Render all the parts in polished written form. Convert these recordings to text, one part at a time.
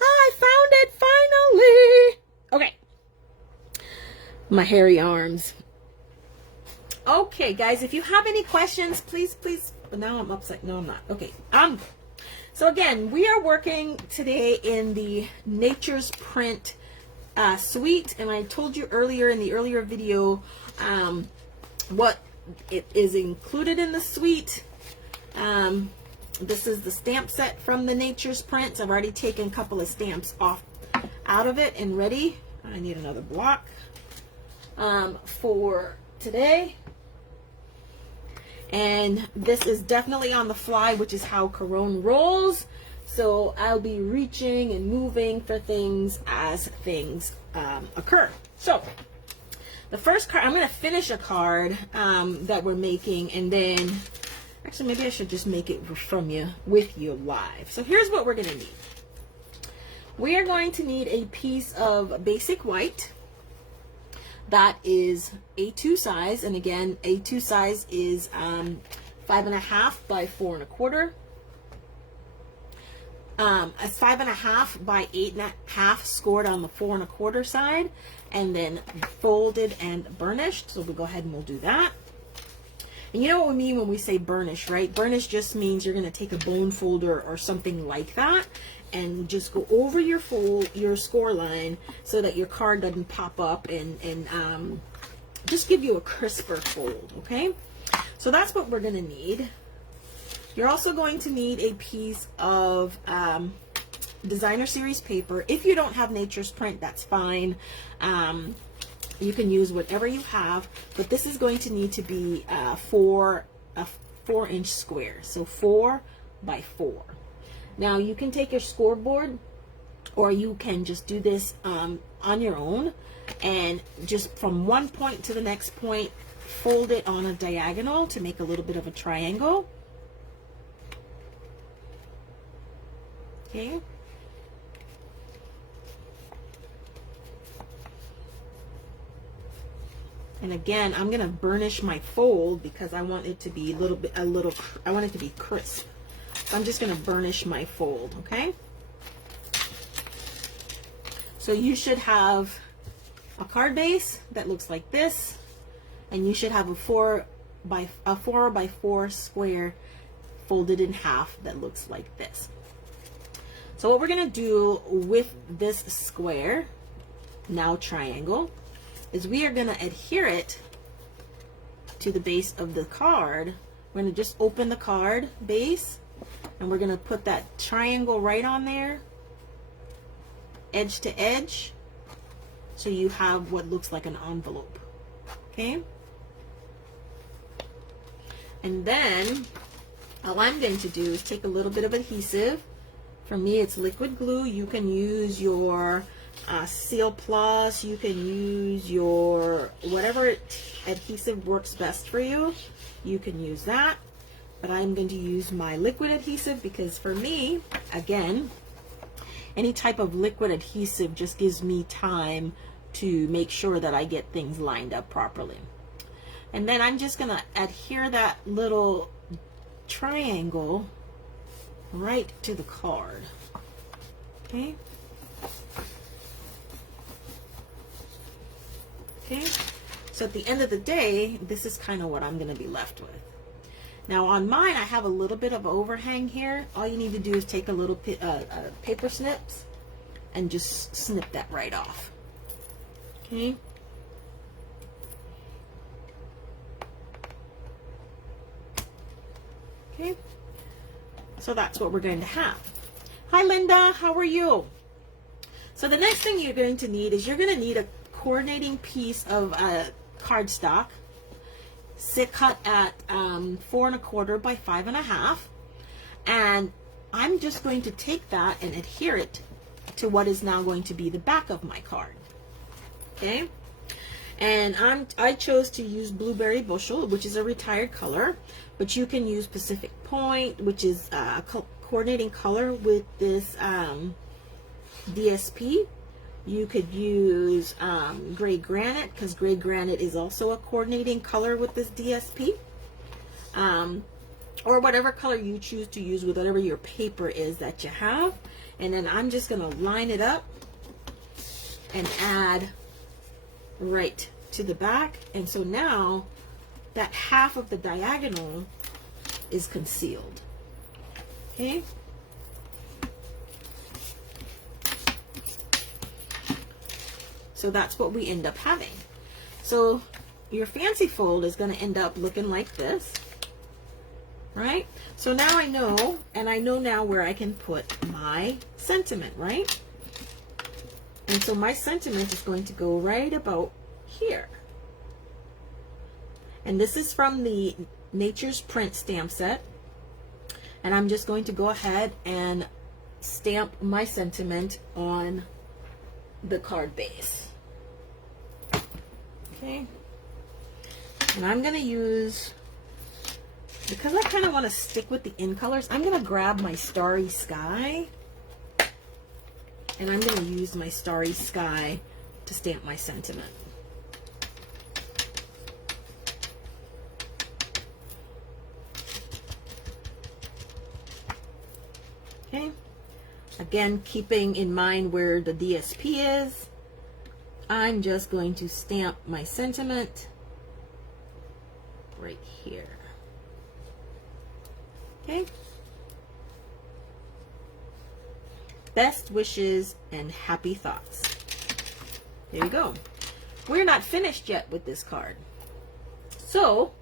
I found it finally. Okay. My hairy arms. Okay, guys, if you have any questions, please. But now I'm upset. No, I'm not. Okay. So again, we are working today in the Nature's Print suite, and I told you earlier in the earlier video what it is included in the suite. This is the stamp set from the Nature's Prints. I've already taken a couple of stamps out of it and ready. I need another block for today. And this is definitely on the fly, which is how Corone rolls. So I'll be reaching and moving for things as things occur. So the first card, I'm going to finish a card that we're making, and then actually maybe I should just make it with you live. So here's what we're going to need. We are going to need a piece of basic white that is A2 size, and again A2 size is 5.5 by 4 1/4. A 5.5 by 8.5 scored on the 4 1/4 side, and then folded and burnished. So we'll go ahead and we'll do that. And you know what we mean when we say burnish, right? Burnish just means you're going to take a bone folder or something like that and just go over your score line so that your card doesn't pop up, and just give you a crisper fold, okay? So that's what we're going to need. You're also going to need a piece of designer series paper. If you don't have Nature's Print, that's fine. You can use whatever you have, but this is going to need to be a 4-inch square, so 4 by 4. Now you can take your scoreboard, or you can just do this on your own, and just from one point to the next point, fold it on a diagonal to make a little bit of a triangle. Okay. And again, I'm gonna burnish my fold because I want it to be I want it to be crisp. So I'm just gonna burnish my fold, okay? So you should have a card base that looks like this, and you should have a 4 by 4 square folded in half that looks like this. So what we're gonna do with this square, now triangle, is we are going to adhere it to the base of the card. We're going to just open the card base, and we're going to put that triangle right on there, edge to edge, so you have what looks like an envelope. Okay? And then all I'm going to do is take a little bit of adhesive. For me, it's liquid glue. You can use your Seal Plus, you can use your whatever adhesive works best for you. You can use that, but I'm going to use my liquid adhesive because for me, again, any type of liquid adhesive just gives me time to make sure that I get things lined up properly. And then I'm just going to adhere that little triangle right to the card. Okay. Okay, so at the end of the day, this is kind of what I'm going to be left with. Now on mine, I have a little bit of overhang here. All you need to do is take a little paper snips and just snip that right off. Okay. Okay, so that's what we're going to have. Hi Linda, how are you? So the next thing you're going to need is you're going to need a coordinating piece of cardstock, cut at 4 1/4 by 5.5, and I'm just going to take that and adhere it to what is now going to be the back of my card. Okay, and I chose to use Blueberry Bushel, which is a retired color, but you can use Pacific Point, which is coordinating color with this DSP. You could use Gray Granite, because Gray Granite is also a coordinating color with this DSP. or whatever color you choose to use with whatever your paper is that you have. And then I'm just going to line it up and add right to the back. And so now that half of the diagonal is concealed. Okay. So that's what we end up having. So your fancy fold is going to end up looking like this, right? So now I know, and I know now where I can put my sentiment, right? And so my sentiment is going to go right about here. And this is from the Nature's Print stamp set. And I'm just going to go ahead and stamp my sentiment on the card base. Okay. And I'm going to use, because I kind of want to stick with the in colors, I'm going to grab my Starry Sky. And I'm going to use my Starry Sky to stamp my sentiment. Okay. Again, keeping in mind where the DSP is, I'm just going to stamp my sentiment right here. Okay. Best wishes and happy thoughts. There you go. We're not finished yet with this card. So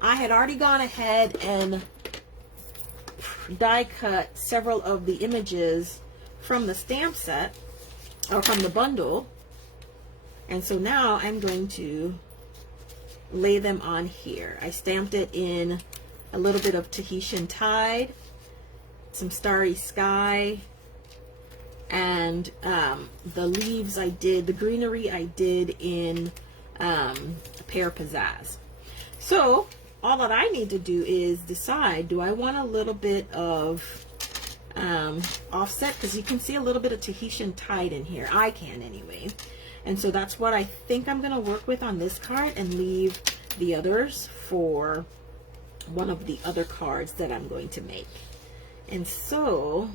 I had already gone ahead and die cut several of the images from the stamp set, or from the bundle. And so now I'm going to lay them on here. I stamped it in a little bit of Tahitian Tide, some Starry Sky, and the leaves I did, the greenery I did in Pear Pizzazz. So all that I need to do is decide, do I want a little bit of offset? Because you can see a little bit of Tahitian Tide in here. I can anyway. And so that's what I think I'm going to work with on this card, and leave the others for one of the other cards that I'm going to make. And so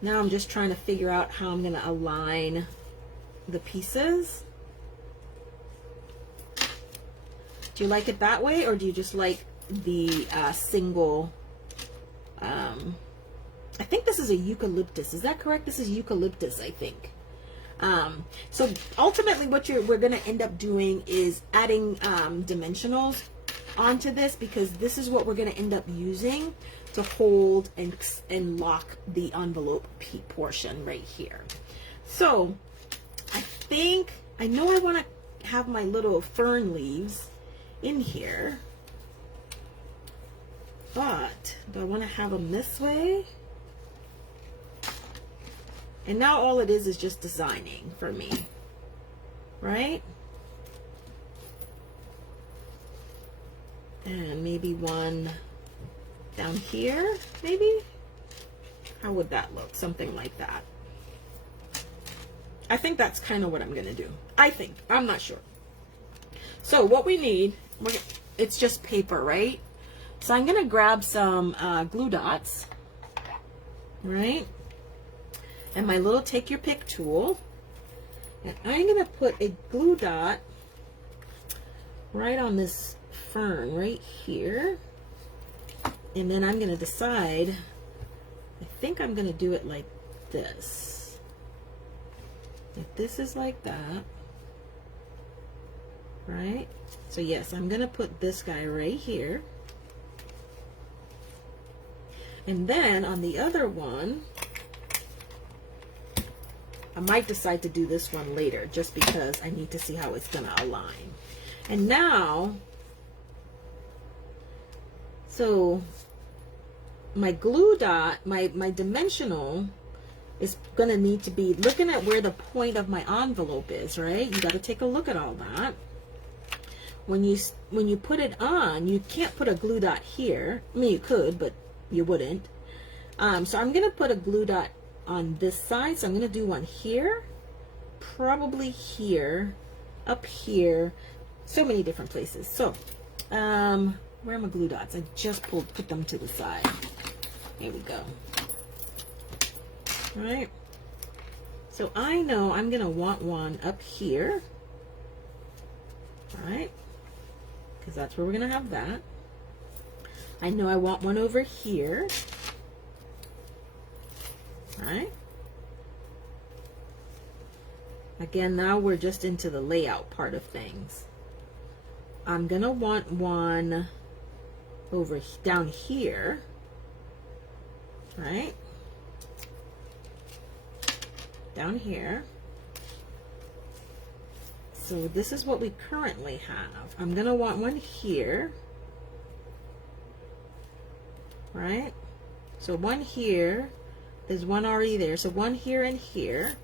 now I'm just trying to figure out how I'm going to align the pieces. Do you like it that way, or do you just like the single? I think this is a eucalyptus. Is that correct? This is eucalyptus, I think. So ultimately what we're going to end up doing is adding dimensionals onto this, because this is what we're going to end up using to hold and lock the envelope portion right here. So I know I want to have my little fern leaves in here, but do I want to have them this way? And now all it is just designing for me, right? And maybe one down here, maybe? How would that look? Something like that. I think that's kind of what I'm going to do. I think. I'm not sure. So what we need, it's just paper, right? So I'm going to grab some glue dots, right? And my little take your pick tool. And I'm going to put a glue dot right on this fern right here. And then I'm going to decide, I think I'm going to do it like this. If this is like that, right? So yes, I'm going to put this guy right here. And then on the other one, I might decide to do this one later, just because I need to see how it's going to align. And now, so my glue dot, my dimensional is going to need to be looking at where the point of my envelope is, right? You got to take a look at all that. When you put it on, you can't put a glue dot here. I mean, you could, but you wouldn't. So I'm going to put a glue dot on this side. So I'm going to do one here, probably here, up here, So many different places. So, where are my glue dots? I just put them to the side. Here we go. All right. So I know I'm gonna want one up here. All right, because that's where we're gonna have that. I know I want one over here. All right. Again, now we're just into the layout part of things. I'm gonna want one over down here, right? Down here. So this is what we currently have. I'm gonna want one here, right? So one here, there's one already there. So one here and here.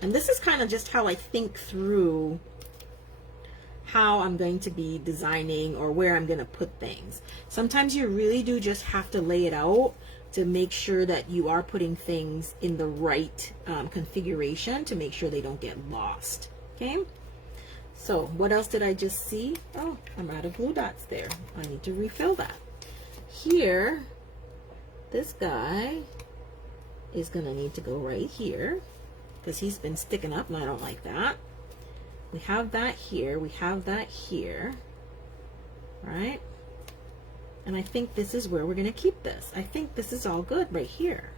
And this is kind of just how I think through how I'm going to be designing or where I'm going to put things. Sometimes you really do just have to lay it out to make sure that you are putting things in the right configuration to make sure they don't get lost. Okay, so what else did I just see? Oh, I'm out of glue dots there. I need to refill that. Here, this guy is going to need to go right here because he's been sticking up and I don't like that. We have that here, we have that here, right? And I think this is where we're going to keep this. I think this is all good right here.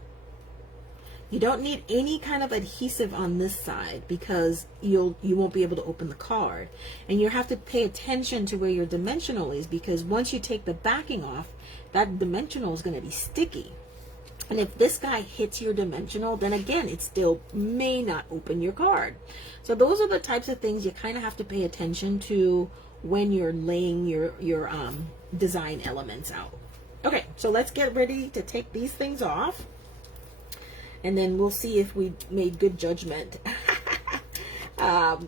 You don't need any kind of adhesive on this side because you won't be able to open the card. And you have to pay attention to where your dimensional is because once you take the backing off, that dimensional is going to be sticky. And if this guy hits your dimensional, then again, it still may not open your card. So those are the types of things you kind of have to pay attention to when you're laying your design elements out. Okay, so let's get ready to take these things off. And then we'll see if we made good judgment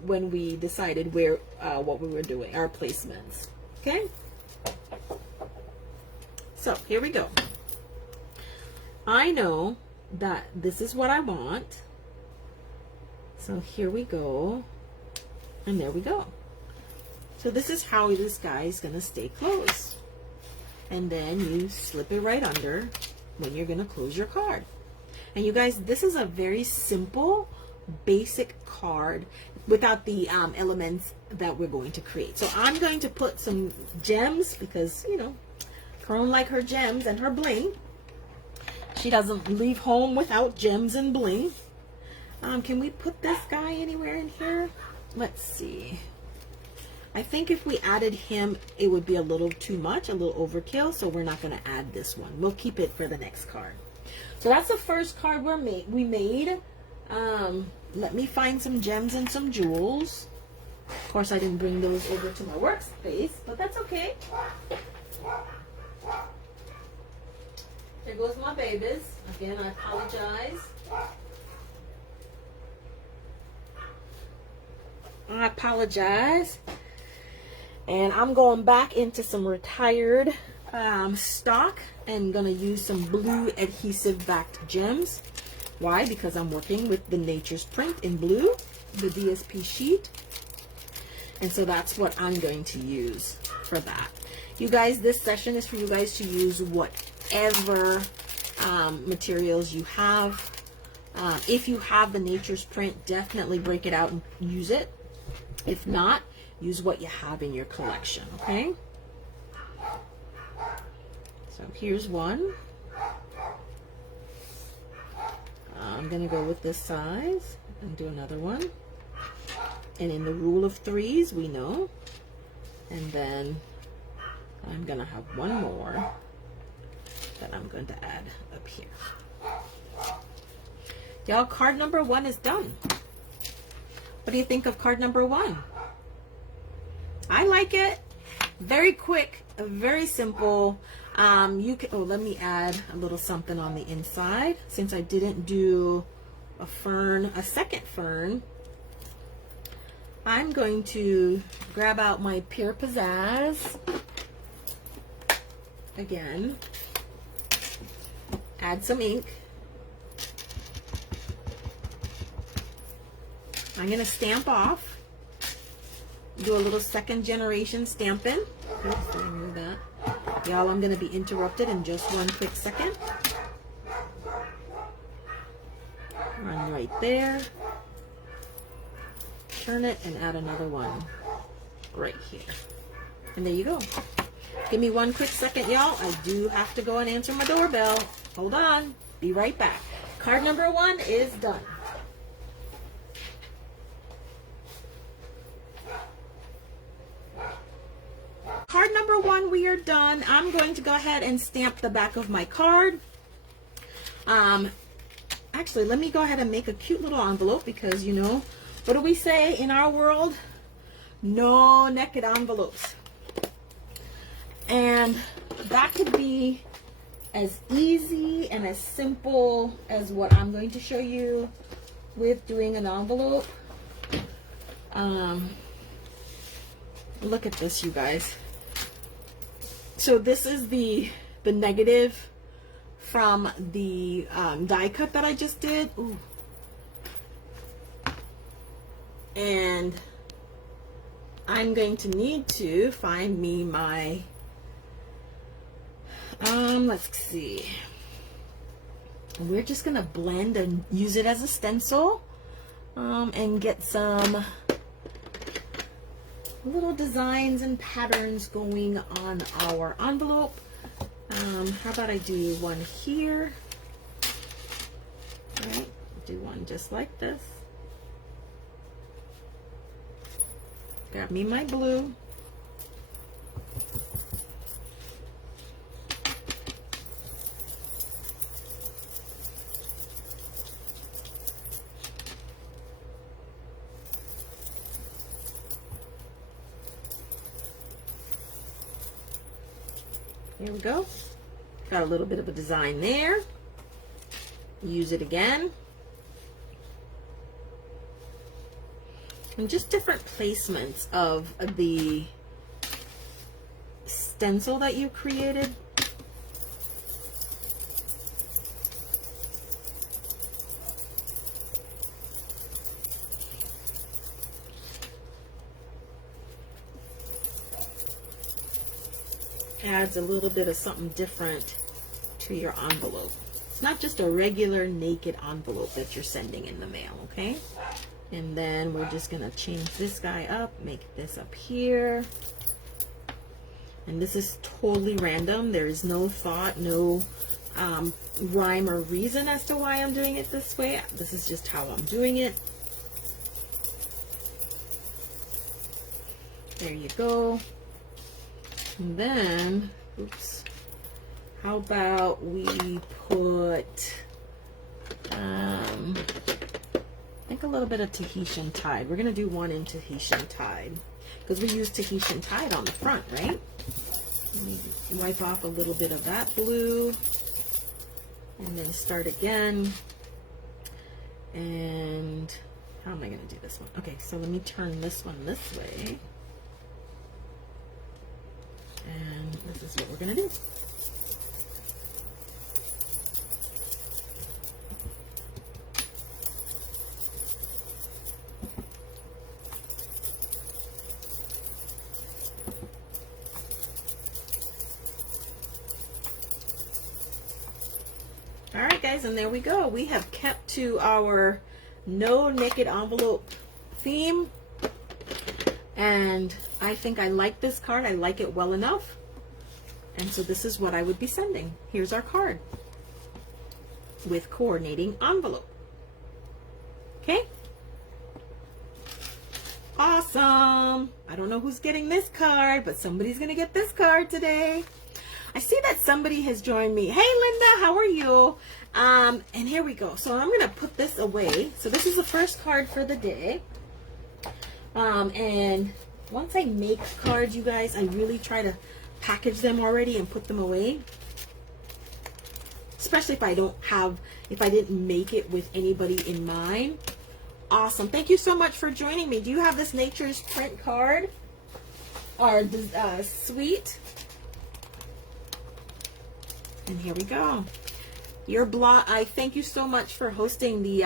when we decided where what we were doing, our placements. Okay? So here we go. I know that this is what I want. So here we go. And there we go. So this is how this guy is going to stay closed. And then you slip it right under when you're going to close your card. And you guys, this is a very simple, basic card without the elements that we're going to create. So I'm going to put some gems because, you know, Crone like her gems and her bling. She doesn't leave home without gems and bling. Can we put this guy anywhere in here? Let's see. I think if we added him, it would be a little too much, a little overkill, so we're not going to add this one. We'll keep it for the next card. So that's the first card we made. Let me find some gems and some jewels. Of course, I didn't bring those over to my workspace, but that's okay. There goes my babies. Again, I apologize. I apologize. And I'm going back into some retired stock and gonna use some blue adhesive backed gems. Why? Because I'm working with the Nature's Print in blue, the DSP sheet. And so that's what I'm going to use for that. You guys, this session is for you guys to use whatever materials you have. If you have the Nature's Print, definitely break it out and use it. If not, use what you have in your collection, okay? So here's one. I'm going to go with this size and do another one. And in the rule of threes, we know. And then I'm going to have one more that I'm going to add up here. Y'all, card number 1 is done. What do you think of card number 1? I like it. Very quick, very simple. You can, oh, let me add a little something on the inside since I didn't do a fern, a second fern. I'm going to grab out my Pure Pizzazz again, add some ink. I'm going to stamp off do a little second generation Stampin'. Oops, let me move that. Y'all, I'm going to be interrupted in just one quick second. Run right there. Turn it and add another one right here. And there you go. Give me one quick second, y'all. I do have to go and answer my doorbell. Hold on. Be right back. Card number 1 is done. Card number 1, we are done. I'm going to go ahead and stamp the back of my card. Actually, let me go ahead and make a cute little envelope because, you know, what do we say in our world? No naked envelopes. And that could be as easy and as simple as what I'm going to show you with doing an envelope. Look at this, you guys. So this is the negative from the die cut that I just did. Ooh. And I'm going to need to find me my, let's see. We're just gonna blend and use it as a stencil, and get some little designs and patterns going on our envelope. How about I do one here? All right, do one just like this. Grab me my blue. Here we go. Got a little bit of a design there. Use it again. And just different placements of the stencil that you created. Adds a little bit of something different to your envelope. It's not just a regular naked envelope that you're sending in the mail, okay? And then we're just gonna change this guy up, make this up here. And this is totally random. There is no thought, no rhyme or reason as to why I'm doing it this way. This is just how I'm doing it. There you go. And then, oops, how about we put, I think a little bit of Tahitian Tide. We're going to do one in Tahitian Tide because we use Tahitian Tide on the front, right? Let me wipe off a little bit of that blue and then start again. And how am I going to do this one? Okay, so let me turn this one this way. And this is what we're going to do. All right, guys, and there we go. We have kept to our no naked envelope theme. And I think I like this card. I like it well enough. And so this is what I would be sending. Here's our card with coordinating envelope. Okay? Awesome. I don't know who's getting this card, but somebody's going to get this card today. I see that somebody has joined me. Hey, Linda, how are you? And here we go. So I'm going to put this away. So this is the first card for the day. And once I make cards, you guys, I really try to package them already and put them away. Especially if I didn't make it with anybody in mind. Awesome. Thank you so much for joining me. Do you have this Nature's Print card? Or suite? And here we go. Your blog, I thank you so much for hosting the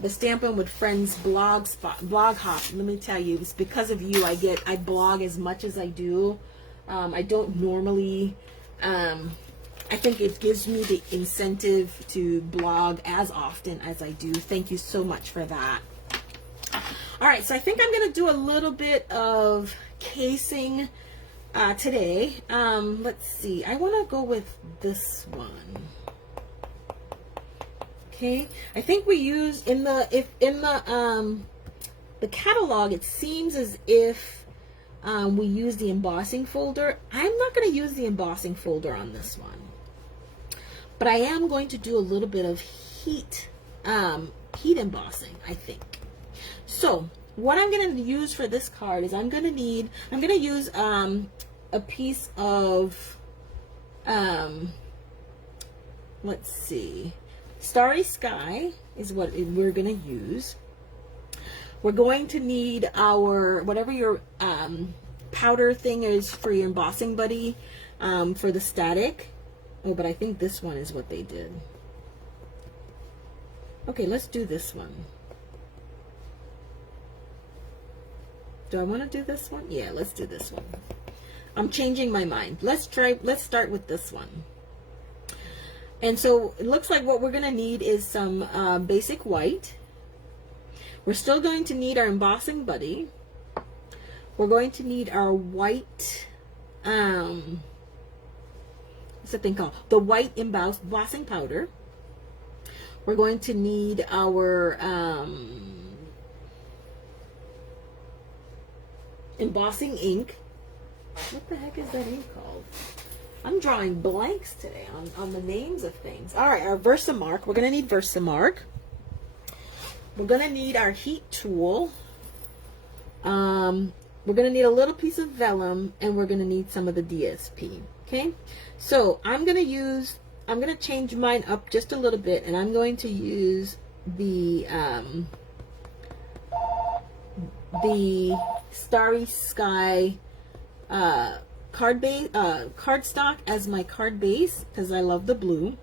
the Stampin' with Friends blog hop. Let me tell you, it's because of you I blog as much as I do. I don't normally, I think it gives me the incentive to blog as often as I do. Thank you so much for that. All right, so I think I'm going to do a little bit of casing today. Let's see. I want to go with this one. Okay. I think we use in the catalog, it seems as if we use the embossing folder. I'm not going to use the embossing folder on this one, but I am going to do a little bit of heat embossing, I think. So what I'm going to use for this card is I'm going to use a piece of, let's see, Starry Sky is what we're going to use. We're going to need our, whatever your powder thing is for your embossing buddy, for the static. Oh, but I think this one is what they did. Okay, let's do this one. Do I want to do this one? Yeah, let's do this one. I'm changing my mind. Let's start with this one. And so it looks like what we're going to need is some basic white. We're still going to need our embossing buddy. We're going to need our white, what's the thing called? The white embossing powder. We're going to need our embossing ink. What the heck is that ink called? I'm drawing blanks today on the names of things. All right, our Versamark. We're going to need Versamark. We're going to need our heat tool. We're going to need a little piece of vellum, and we're going to need some of the DSP. Okay, so I'm going to change mine up just a little bit, and I'm going to use the Starry Sky cardstock as my card base, because I love the blue.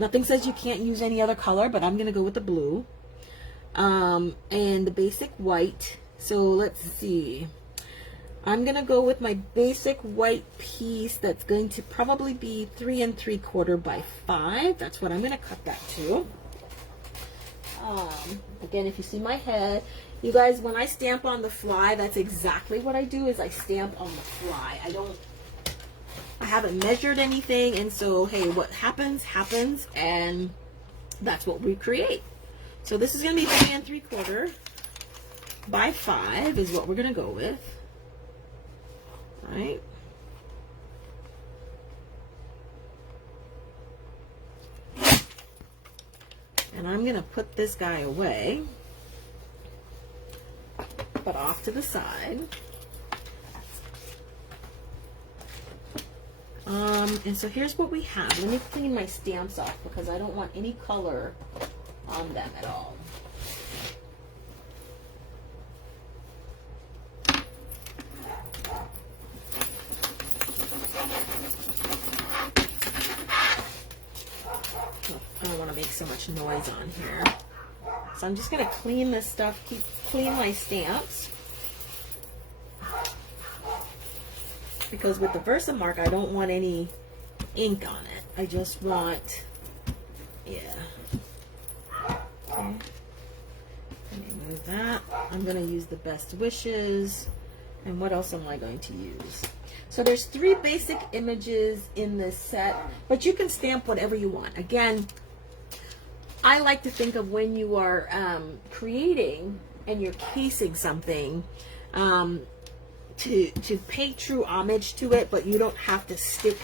Nothing says you can't use any other color, but I'm going to go with the blue. And the basic white. So let's see. I'm going to go with my basic white piece that's going to probably be 3 3/4 by 5. That's what I'm going to cut that to. Again, if you see my head, you guys, when I stamp on the fly, that's exactly what I do, is I stamp on the fly. I haven't measured anything, and so, hey, what happens, happens, and that's what we create. So this is going to be 3 3/4 by 5 is what we're going to go with. All right. And I'm going to put this guy away, but off to the side. And so here's what we have. Let me clean my stamps off because I don't want any color on them at all. I don't want to make so much noise on here. So I'm just going to clean this stuff, clean my stamps. Because with the Versamark, I don't want any ink on it. I just want, yeah. Okay. Let me move that. I'm going to use the Best Wishes. And what else am I going to use? So there's 3 basic images in this set, but you can stamp whatever you want. Again, I like to think of when you are creating and you're casing something, to pay true homage to it, but you don't have to stick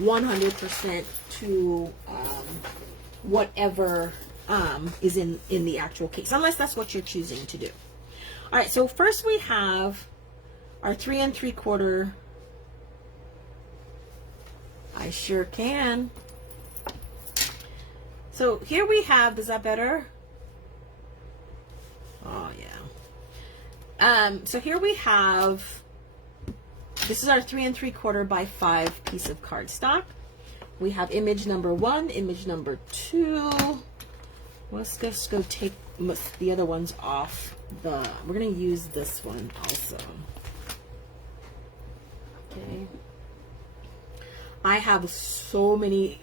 100% to whatever is in the actual case, unless that's what you're choosing to do. All right, so first we have our 3 3/4. I sure can. So here we have, is that better? Oh yeah. So here we have, this is our 3 3/4 by 5 piece of cardstock. We have image number 1, image number 2. Let's just go take the other ones off we're going to use this one also. Okay. I have so many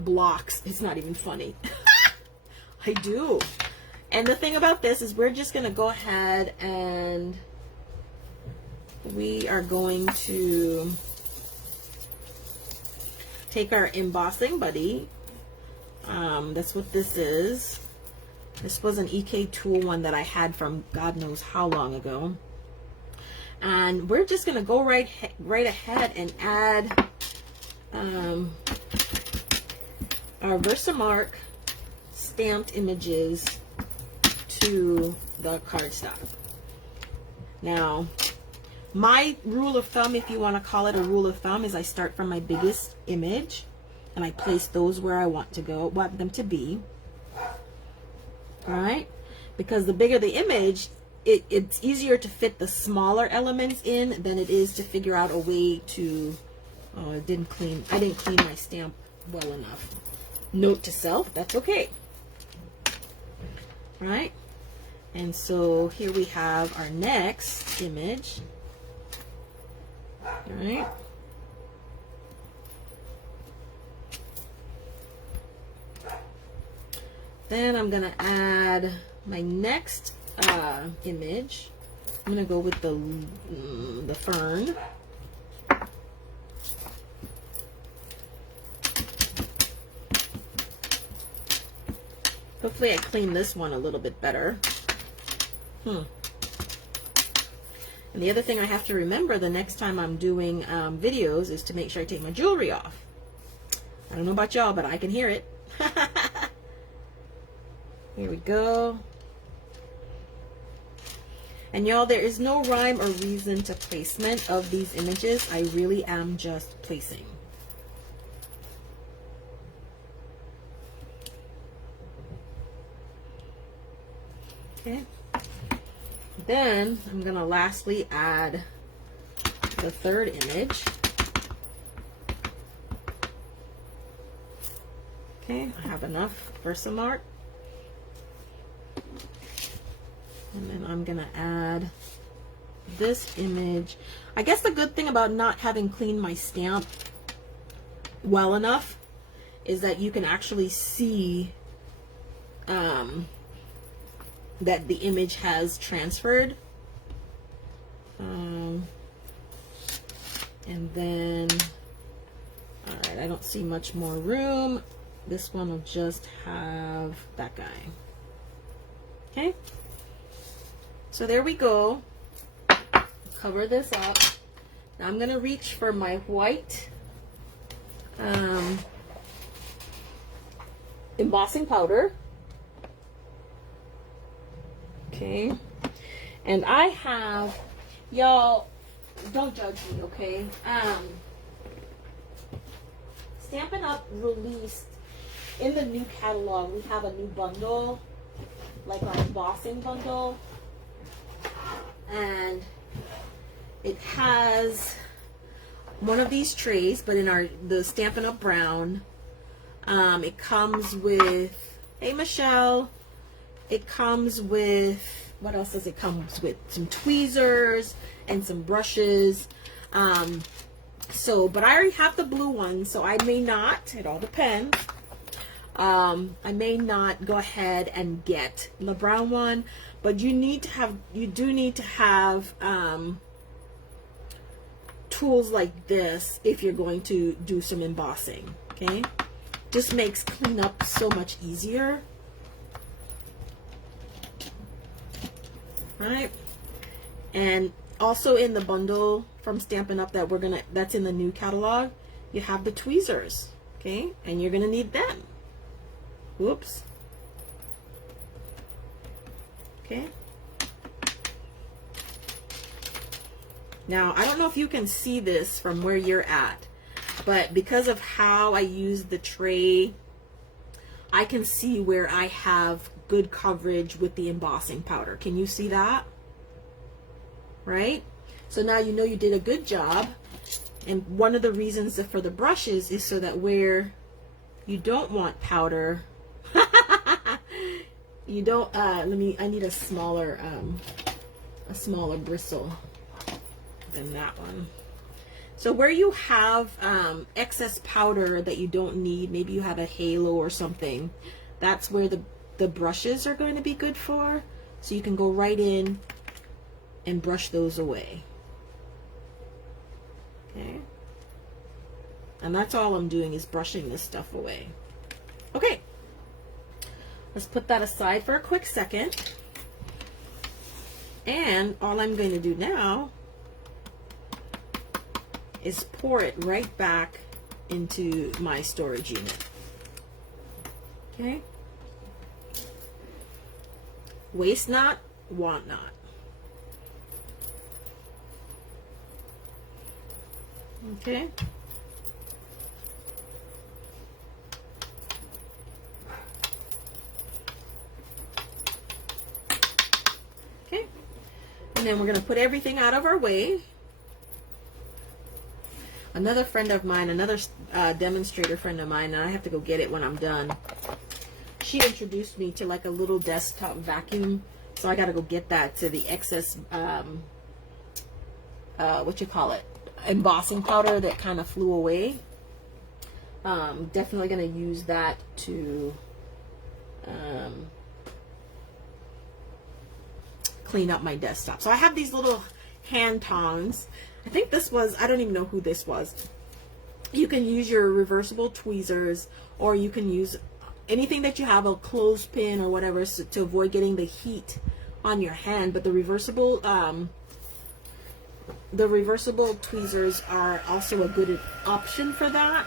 blocks. It's not even funny. I do. And the thing about this is we're just going to go ahead and we are going to take our embossing buddy. That's what this is. This was an EK Tool one that I had from God knows how long ago. And we're just going to go right ahead and add our Versamark stamped images to the cardstock. Now, my rule of thumb, if you want to call it a rule of thumb, is I start from my biggest image and I place those where I want them to be. All right? Because the bigger the image, it's easier to fit the smaller elements in than it is to figure out a way to, oh, I didn't clean my stamp well enough. Note to self, that's okay. All right? And so here we have our next image. All right. Then I'm going to add my next image. I'm going to go with the fern. Hopefully I clean this one a little bit better. And the other thing I have to remember the next time I'm doing videos is to make sure I take my jewelry off. I don't know about y'all, but I can hear it. Here we go. And y'all, there is no rhyme or reason to placement of these images. I really am just placing. Okay. Then I'm going to lastly add the third image. Okay, I have enough Versamark. And then I'm going to add this image. I guess the good thing about not having cleaned my stamp well enough is that you can actually see that the image has transferred. And then, all right, I don't see much more room. This one will just have that guy. Okay. So there we go. Cover this up. Now I'm going to reach for my white embossing powder. Okay. And I have, y'all, don't judge me, okay? Stampin' Up released, in the new catalog, we have a new bundle, like our embossing bundle. And it has one of these trays, but in the Stampin' Up brown. It comes with, hey Michelle, it comes with, what else does it come with? Some tweezers and some brushes. But I already have the blue one, so I may not, it all depends. I may not go ahead and get the brown one, but you do need to have tools like this if you're going to do some embossing. Okay, just makes cleanup so much easier. Right? And also in the bundle from Stampin' Up that's in the new catalog, you have the tweezers. Okay, and you're gonna need them. Whoops. Okay. Now, I don't know if you can see this from where you're at, but because of how I use the tray, I can see where I have good coverage with the embossing powder. Can you see that? Right? So now you know you did a good job. And one of the reasons for the brushes is so that where you don't want powder, you don't, I need a smaller bristle than that one. So where you have excess powder that you don't need, maybe you have a halo or something, that's where the brushes are going to be good for. So you can go right in and brush those away. Okay. And that's all I'm doing is brushing this stuff away. Okay. Let's put that aside for a quick second. And all I'm going to do now is pour it right back into my storage unit. Okay? Waste not, want not. Okay? Okay? And then we're going to put everything out of our way. Another friend of mine, another demonstrator friend of mine, and I have to go get it when I'm done. She introduced me to like a little desktop vacuum, so I got to go get that to the excess, what you call it, embossing powder that kind of flew away. Definitely going to use that to clean up my desktop. So I have these little hand tongs. I think this was, I don't even know who this was. You can use your reversible tweezers, or you can use anything that you have, a clothespin or whatever, so, to avoid getting the heat on your hand. But the reversible tweezers are also a good option for that.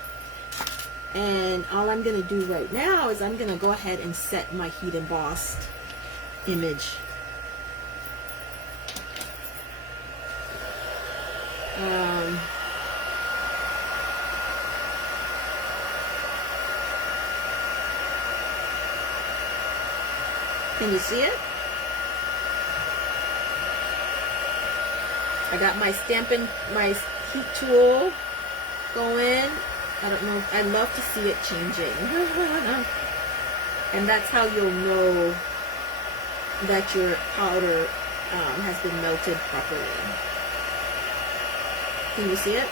And all I'm going to do right now is I'm going to go ahead and set my heat embossed image. Can you see it? I got my my heat tool going. I don't know, I love to see it changing. And that's how you'll know that your powder has been melted properly. Can you see it?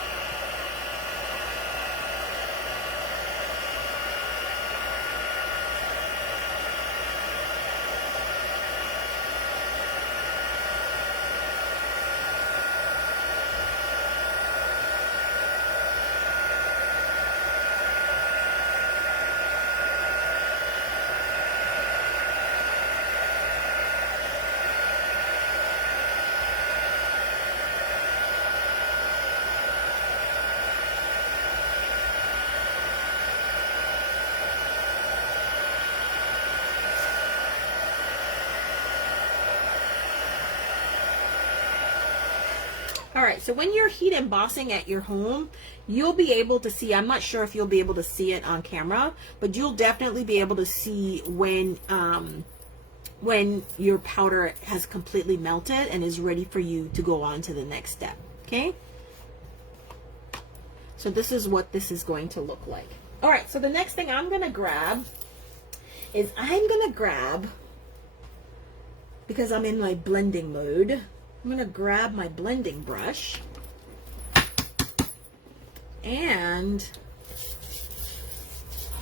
Alright, so when you're heat embossing at your home, you'll be able to see, I'm not sure if you'll be able to see it on camera, but you'll definitely be able to see when your powder has completely melted and is ready for you to go on to the next step. Okay? So this is what this is going to look like. Alright, so the next thing I'm going to grab is because I'm in my blending mode, I'm going to grab my blending brush and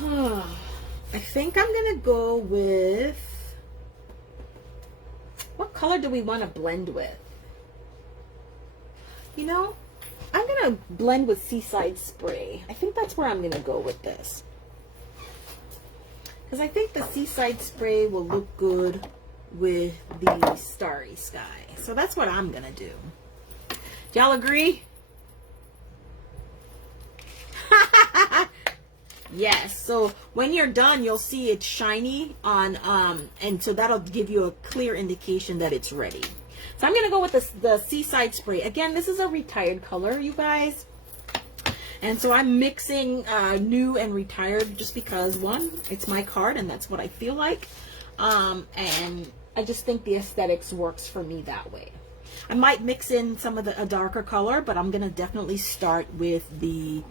I think I'm going to go with, what color do we want to blend with? You know, I'm going to blend with Seaside Spray. I think that's where I'm going to go with this. Because I think the Seaside Spray will look good with the Starry Sky. So that's what I'm gonna do. Do y'all agree? Yes. So when you're done, you'll see it's shiny on, and so that'll give you a clear indication that it's ready. So I'm gonna go with the Seaside Spray. Again, this is a retired color, you guys. And so I'm mixing new and retired just because, one, it's my card and that's what I feel like. And I just think the aesthetics works for me that way. I might mix in some of a darker color, but I'm going to definitely start with the,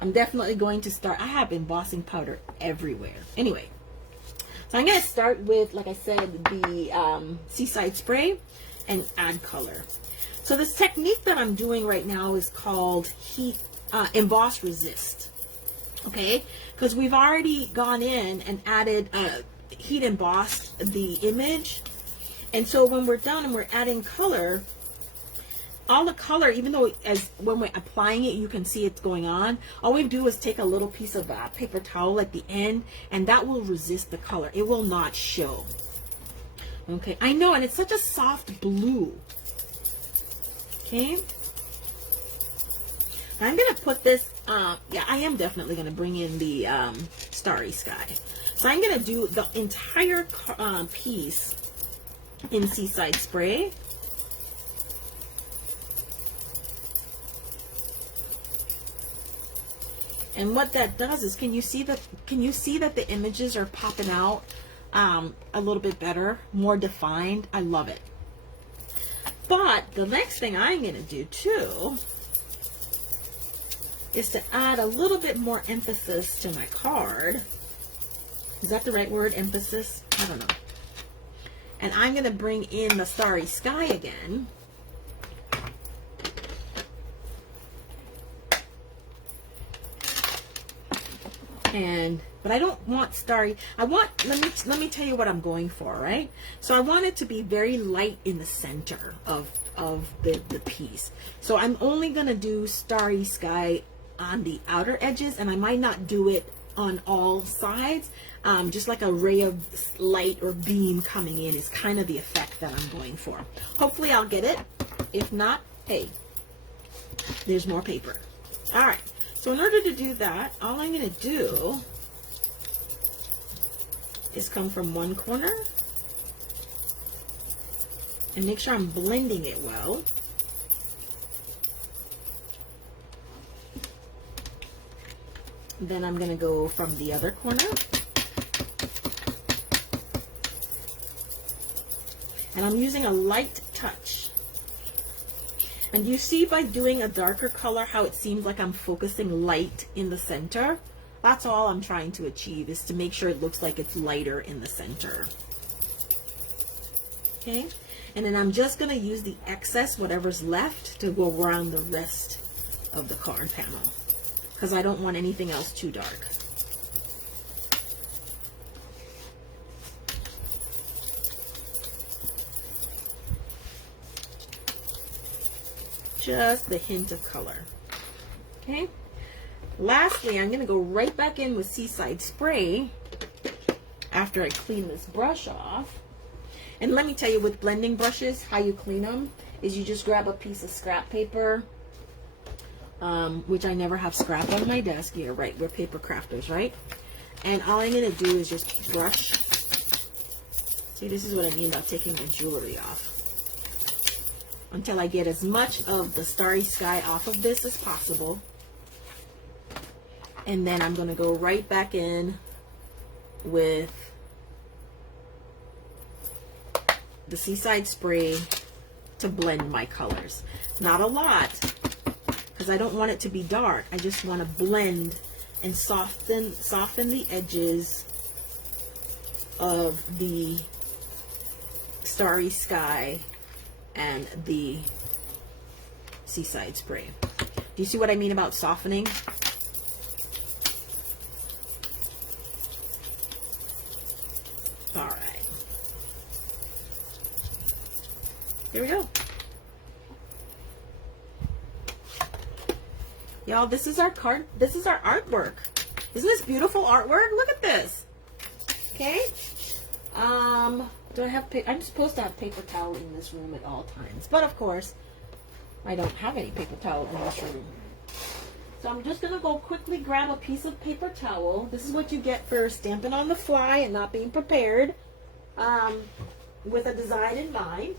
I'm definitely going to start, I have embossing powder everywhere. Anyway, So I'm going to start with, like I said, the Seaside Spray and add color. So this technique that I'm doing right now is called emboss resist. Okay, because we've already gone in and added heat embossed the image, and so when we're done and we're adding color, all the color, even though when we're applying it you can see it's going on, all we do is take a little piece of paper towel at the end, and that will resist the color. It will not show. Okay, I know, and it's such a soft blue. Okay, I'm gonna put this, yeah, I am definitely gonna bring in the Starry Sky. So I'm gonna do the entire piece in Seaside Spray. And what that does is, can you see that the images are popping out a little bit better, more defined? I love it. But the next thing I'm gonna do too is to add a little bit more emphasis to my card. Is that the right word, emphasis? I don't know. And I'm going to bring in the Starry Sky again. But I don't want starry. Let me tell you what I'm going for, right? So I want it to be very light in the center of the piece. So I'm only going to do Starry Sky on the outer edges, and I might not do it on all sides. Just like a ray of light or beam coming in is kind of the effect that I'm going for. Hopefully I'll get it. If not, hey, there's more paper. All right, so in order to do that, all I'm going to do is come from one corner and make sure I'm blending it well. Then I'm going to go from the other corner. And I'm using a light touch. And you see by doing a darker color how it seems like I'm focusing light in the center? That's all I'm trying to achieve, is to make sure it looks like it's lighter in the center. Okay? And then I'm just going to use the excess, whatever's left, to go around the rest of the card panel, because I don't want anything else too dark. Just the hint of color. Okay. Lastly, I'm going to go right back in with Seaside Spray after I clean this brush off. And let me tell you, with blending brushes, how you clean them is you just grab a piece of scrap paper, which I never have scrap on my desk. You're right, we're paper crafters, right? And all I'm going to do is just brush. See, this is what I mean about taking the jewelry off. Until I get as much of the Starry Sky off of this as possible. And then I'm going to go right back in with the Seaside Spray to blend my colors. Not a lot, because I don't want it to be dark. I just want to blend and soften the edges of the Starry Sky and the Seaside Spray. Do you see what I mean about softening? All right. Here we go. Y'all, this is our card. This is our artwork. Isn't this beautiful artwork? Look at this. Okay. Do I have I'm supposed to have paper towel in this room at all times, but of course I don't have any paper towel in this room. So I'm just gonna go quickly grab a piece of paper towel. This is what you get for stamping on the fly and not being prepared with a design in mind.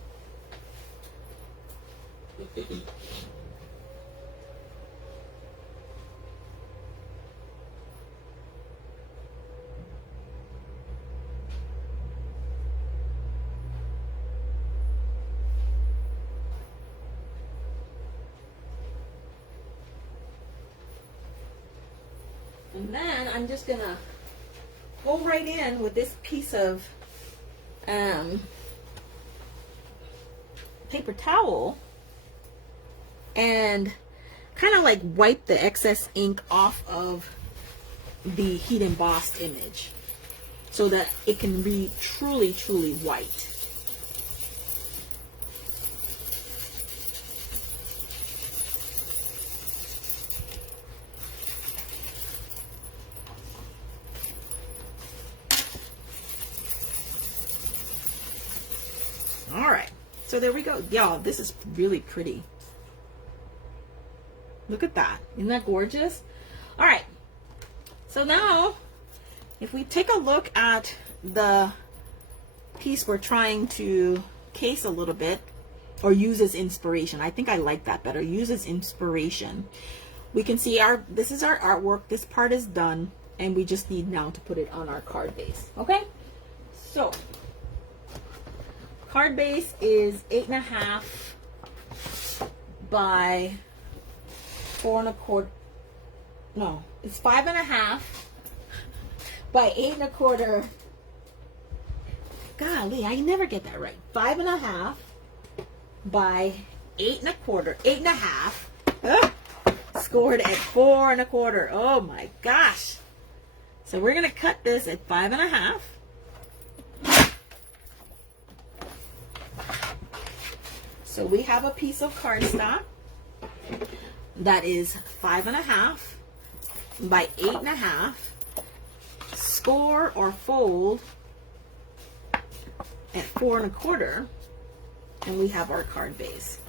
And then I'm just gonna go right in with this piece of paper towel and kind of like wipe the excess ink off of the heat embossed image so that it can be truly, truly white. All right, so there we go. Y'all, this is really pretty. Look at that. Isn't that gorgeous? All right, so now if we take a look at the piece we're trying to case a little bit, or use as inspiration. I think I like that better. Use as inspiration. We can see this is our artwork. This part is done, and we just need now to put it on our card base. Okay, so card base is 8.5 by 4.25. No, it's 5.5 by 8.25. Golly, I never get that right. 5.5 by 8.25. 8.5. Scored at 4.25. Oh my gosh. So we're gonna cut this at 5.5. So we have a piece of cardstock that is 5.5 by 8.5. Score or fold at 4.25, and we have our card base.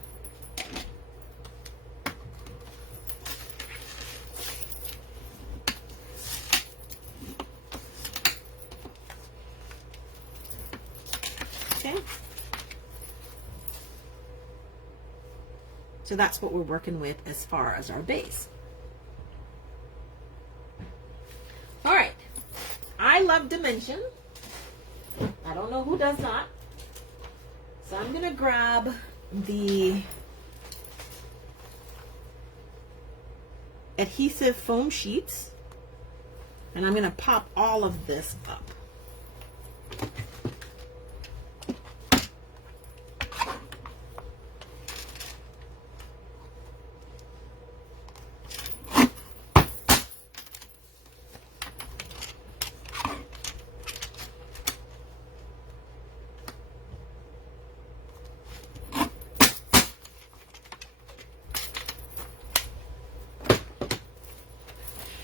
Okay. So that's what we're working with as far as our base. All right. I love dimension. I don't know who does not. So I'm going to grab the adhesive foam sheets, and I'm going to pop all of this up.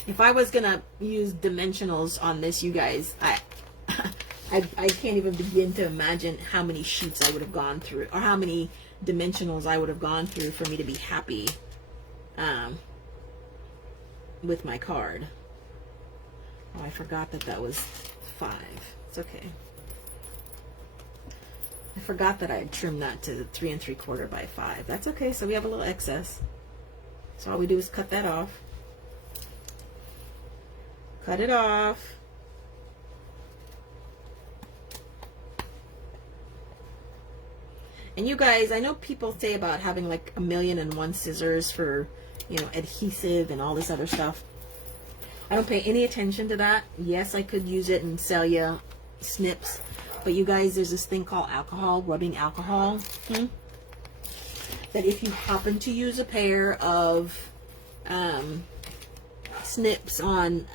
If I was gonna use dimensionals on this, you guys, I can't even begin to imagine how many sheets I would have gone through, or how many dimensionals I would have gone through for me to be happy with my card. Oh, I forgot that was 5. It's okay. I forgot that I had trimmed that to 3 3/4 by 5. That's okay. So we have a little excess. So all we do is cut that off. Cut it off. And you guys, I know people say about having like 1,000,001 scissors for, you know, adhesive and all this other stuff. I don't pay any attention to that. Yes, I could use it and sell you snips. But you guys, there's this thing called alcohol, rubbing alcohol. That if you happen to use a pair of snips on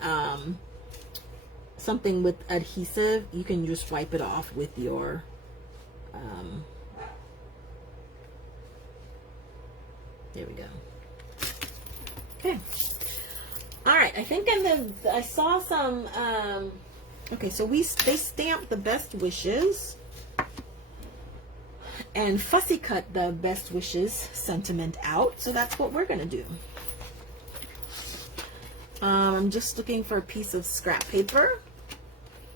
something with adhesive, you can just wipe it off with your there we go. Okay. All right, I think I saw some okay, so they stamped the best wishes and fussy cut the best wishes sentiment out, so that's what we're gonna do. I'm just looking for a piece of scrap paper,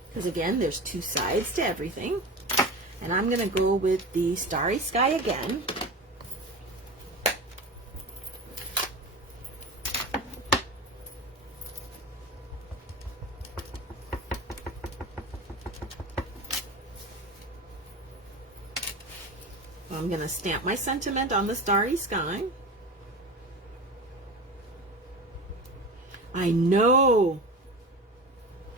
because again, there's 2 sides to everything. And I'm going to go with the Starry Sky again. I'm going to stamp my sentiment on the Starry Sky. I know.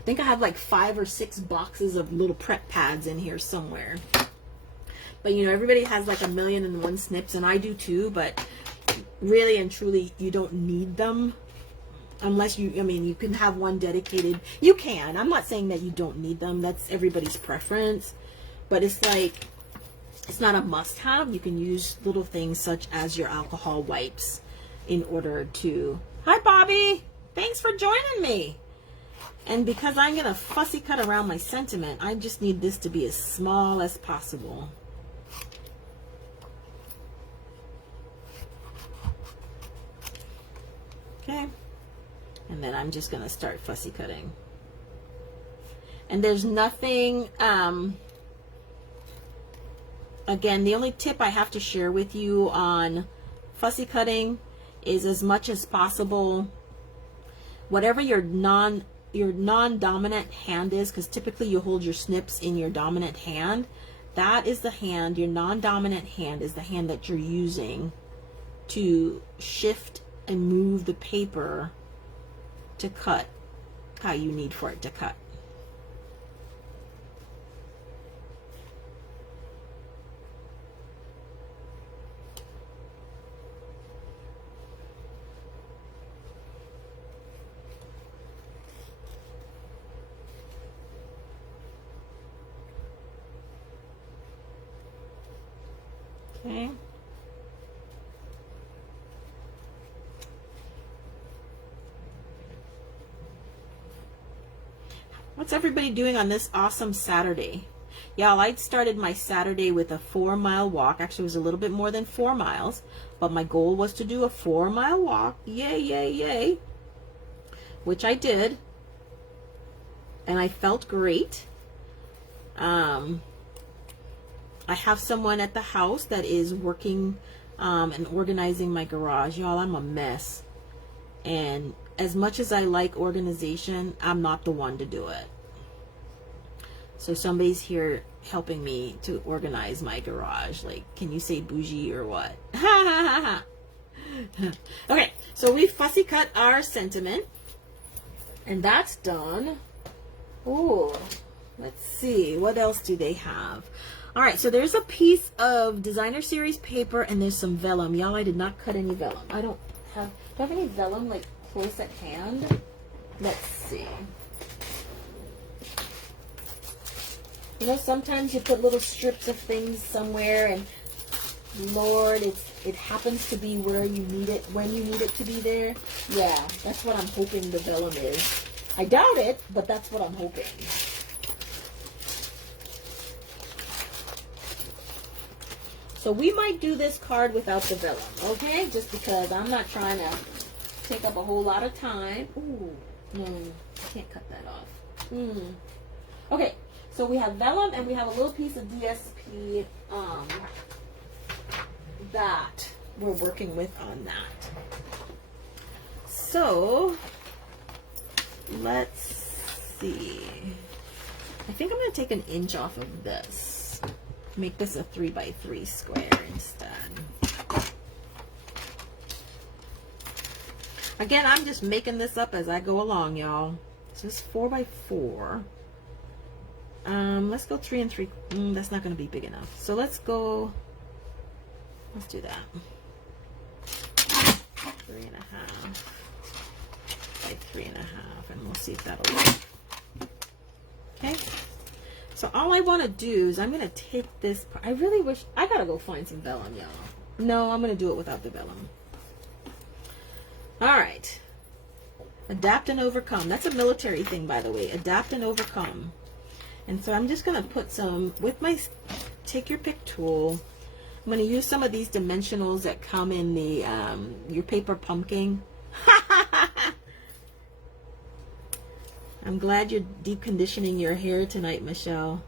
think I have like 5 or 6 boxes of little prep pads in here somewhere. But you know, everybody has like 1,000,001 snips, and I do too, but really and truly, you don't need them unless you, I mean, you can have one dedicated. You can. I'm not saying that you don't need them. That's everybody's preference. But it's like, it's not a must-have. You can use little things such as your alcohol wipes in order to... Hi, Bobby! Thanks for joining me! And because I'm going to fussy cut around my sentiment, I just need this to be as small as possible. Okay. And then I'm just going to start fussy cutting. And there's nothing... Again, the only tip I have to share with you on fussy cutting is, as much as possible, whatever your non-dominant hand is, because typically you hold your snips in your dominant hand, that is the hand, your non-dominant hand is the hand that you're using to shift and move the paper to cut how you need for it to cut. Okay. What's everybody doing on this awesome Saturday? Y'all, I started my Saturday with a 4-mile walk. Actually, it was a little bit more than 4 miles, but my goal was to do a 4-mile walk. Yay, yay, yay. Which I did. And I felt great. I have someone at the house that is working and organizing my garage. Y'all, I'm a mess. And as much as I like organization, I'm not the one to do it. So somebody's here helping me to organize my garage. Like, can you say bougie or what? Okay, so we fussy cut our sentiment. And that's done. Ooh, let's see. What else do they have? All right, so there's a piece of designer series paper and there's some vellum. Y'all, I did not cut any vellum. I don't have, do I have any vellum like close at hand? Let's see. You know, sometimes you put little strips of things somewhere and Lord, it happens to be where you need it, when you need it to be there. Yeah, that's what I'm hoping the vellum is. I doubt it, but that's what I'm hoping. So we might do this card without the vellum, okay? Just because I'm not trying to take up a whole lot of time. Ooh, no, I can't cut that off. Okay, so we have vellum and we have a little piece of DSP that we're working with on that. So let's see. I think I'm going to take an inch off of this. Make this a 3x3 square instead. Again, I'm just making this up as I go along, y'all. So it's 4x4. Let's go 3 and 3. That's not going to be big enough. So let's go. Let's do that. 3.5 by 3.5, and we'll see if that'll work. Okay. So all I want to do is I'm going to take this. I really wish I gotta go find some vellum, y'all. No, I'm going to do it without the vellum. All right. Adapt and overcome. That's a military thing, by the way. Adapt and overcome. And so I'm just going to put some with my take your pick tool. I'm going to use some of these dimensionals that come in the your paper pumpkin. I'm glad you're deep conditioning your hair tonight, Michelle.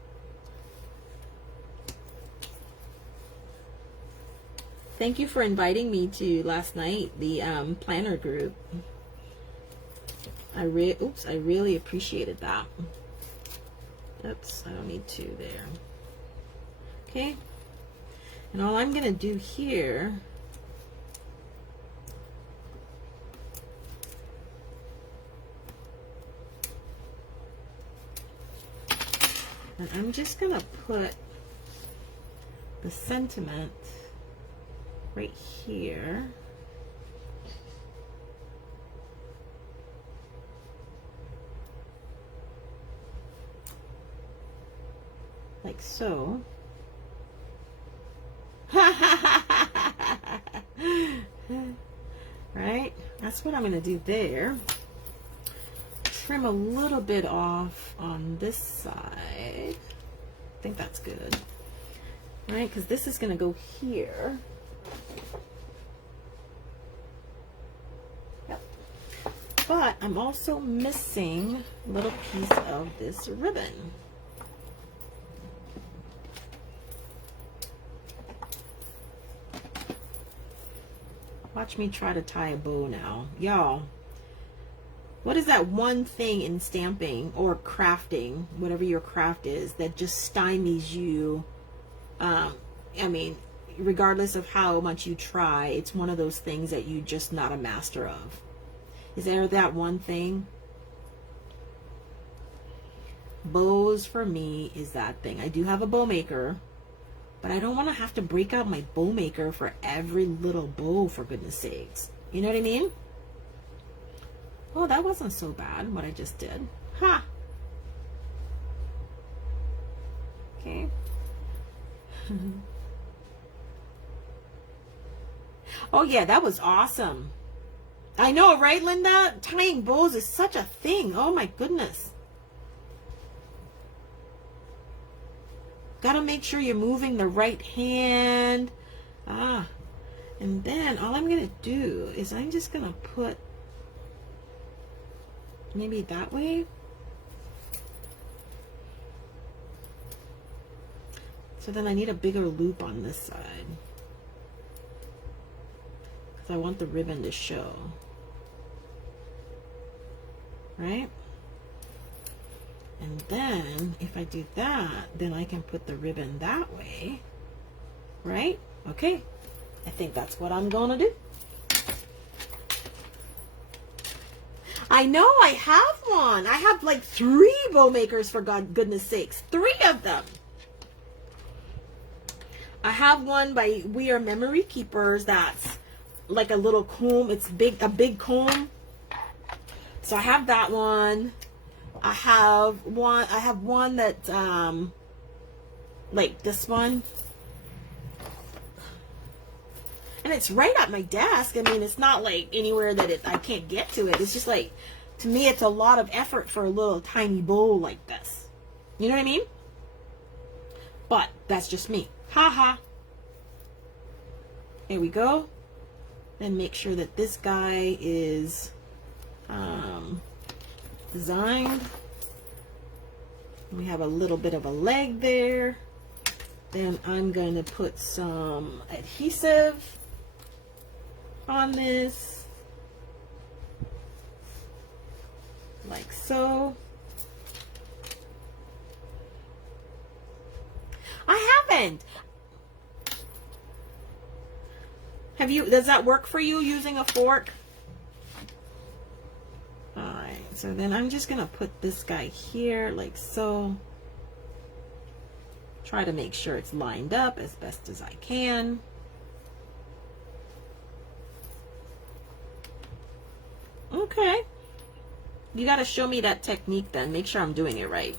Thank you for inviting me to last night, the planner group. I really appreciated that. Oops, I don't need 2 there. Okay. And all I'm going to do here And I'm just gonna put the sentiment right here. Like so. Right? That's what I'm going to do there. Trim a little bit off on this side. I think that's good. Right? Because this is going to go here. Yep. But I'm also missing a little piece of this ribbon. Watch me try to tie a bow now. Y'all, what is that one thing in stamping or crafting, whatever your craft is, that just stymies you? I mean, regardless of how much you try, it's one of those things that you're just not a master of. Is there that one thing? Bows for me is that thing. I do have a bow maker, but I don't want to have to break out my bow maker for every little bow, for goodness sakes. You know what I mean? Oh, that wasn't so bad, what I just did. Ha! Okay. Oh, yeah, that was awesome. I know, right, Linda? Tying bows is such a thing. Oh, my goodness. Gotta make sure you're moving the right hand. And then all I'm gonna do is I'm just gonna put maybe that way. So then I need a bigger loop on this side, because I want the ribbon to show. Right? And then if I do that, then I can put the ribbon that way, right? Okay, I think that's what I'm gonna do. I know, I have one. I have like 3 bow makers, for goodness sakes. 3 of them. I have one by We Are Memory Keepers that's like a little comb. It's big, a big comb. So I have that one. I have one that like this one, and it's right at my desk. I mean, it's not like anywhere that I can't get to it. It's just like, to me, it's a lot of effort for a little tiny bowl like this. You know what I mean? But that's just me. Haha. There we go. Then make sure that this guy is designed. We have a little bit of a leg there. Then I'm going to put some adhesive on this, like so. I haven't. Have you? Does that work for you, using a fork? Alright, so then I'm just going to put this guy here, like so. Try to make sure it's lined up as best as I can. Okay. You got to show me that technique then. Make sure I'm doing it right.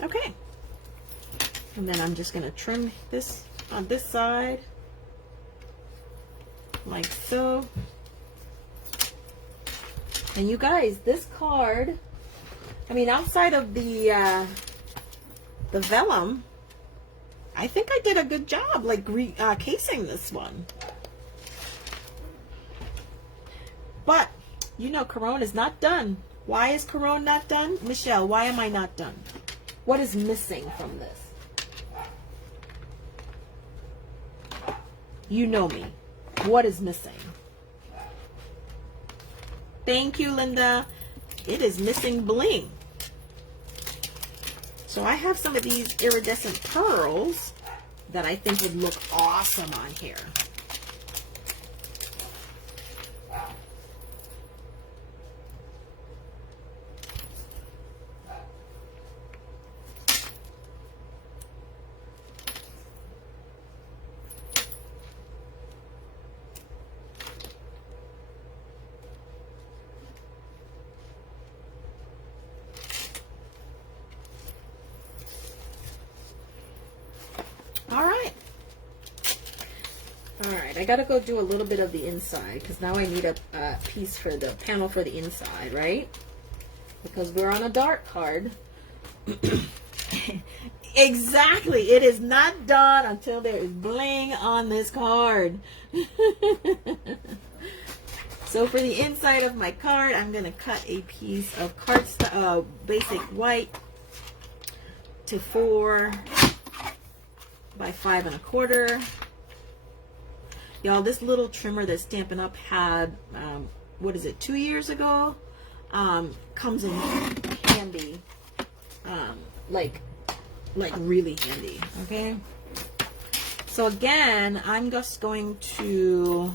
Okay. And then I'm just going to trim this on this side, like so. And you guys, this card, I mean, outside of the vellum, I think I did a good job, like casing this one. But, you know, Caron is not done. Why is Caron not done? Michelle, why am I not done? What is missing from this? You know me. What is missing? Thank you, Linda. It is missing bling. So I have some of these iridescent pearls that I think would look awesome on here. I gotta go do a little bit of the inside because now I need a piece for the panel for the inside, right? Because we're on a dark card. Exactly. It is not done until there is bling on this card. So for the inside of my card, I'm going to cut a piece of basic white to 4 by 5 1/4. Y'all, this little trimmer that Stampin' Up had, what is it, 2 years ago, comes in handy, like really handy, okay? So again, I'm just going to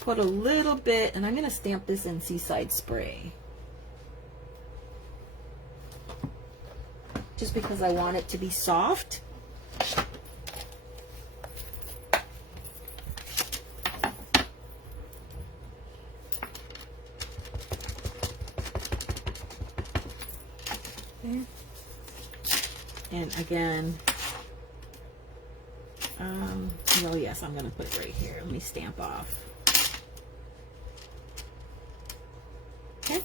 put a little bit, and I'm going to stamp this in Seaside Spray. Just because I want it to be soft. Okay. And again, well, yes, I'm going to put it right here. Let me stamp off. Okay.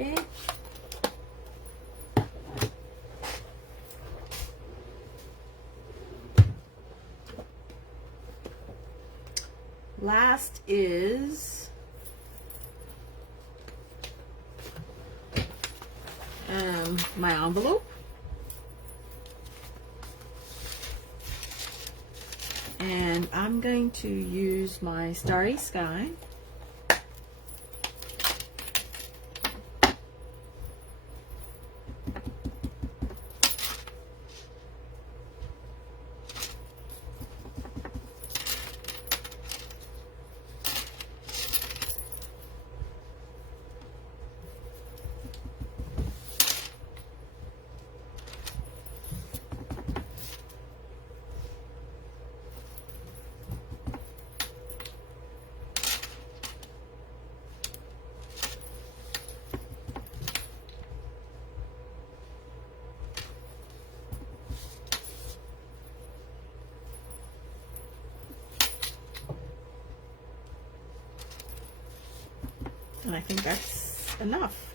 Okay. Last is my envelope. And I'm going to use my Starry Sky. And I think that's enough.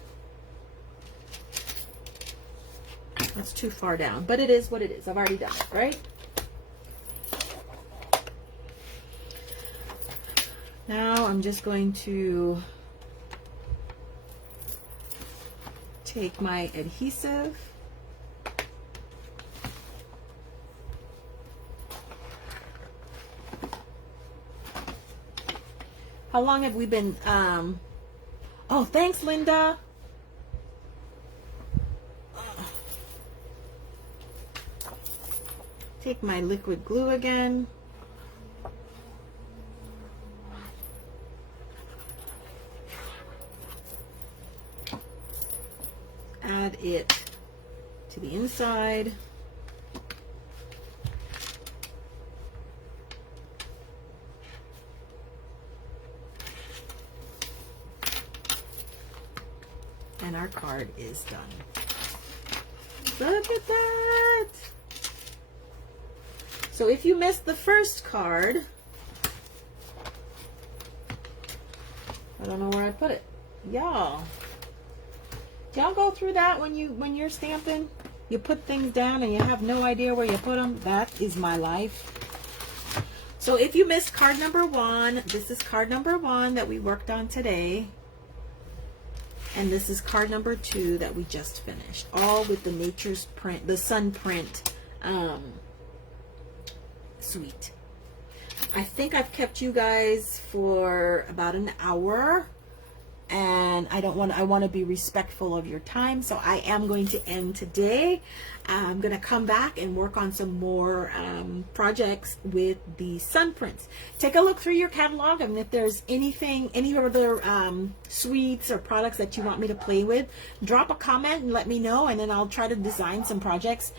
That's too far down, but it is what it is. I've already done it, right? Now I'm just going to take my adhesive . How long have we been, oh, thanks, Linda. Take my liquid glue again. Add it to the inside. And our card is done. Look at that. So if you missed the first card, I don't know where I put it. Y'all go through that when you're stamping? You put things down and you have no idea where you put them? That is my life. So if you missed card number 1, this is card number 1 that we worked on today. And this is card number 2 that we just finished. All with the nature's print, the sun print suite. I think I've kept you guys for about an hour. and I want to be respectful of your time, so I am going to end today. I'm going to come back and work on some more projects with the sun prints. Take a look through your catalog, and if there's anything, any other suites or products that you want me to play with, drop a comment and let me know, and then I'll try to design some projects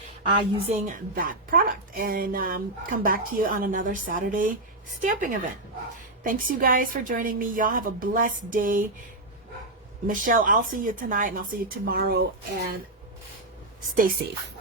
using that product, and come back to you on another Saturday stamping event. Thanks you guys for joining me. Y'all have a blessed day. Michelle, I'll see you tonight, and I'll see you tomorrow, and stay safe.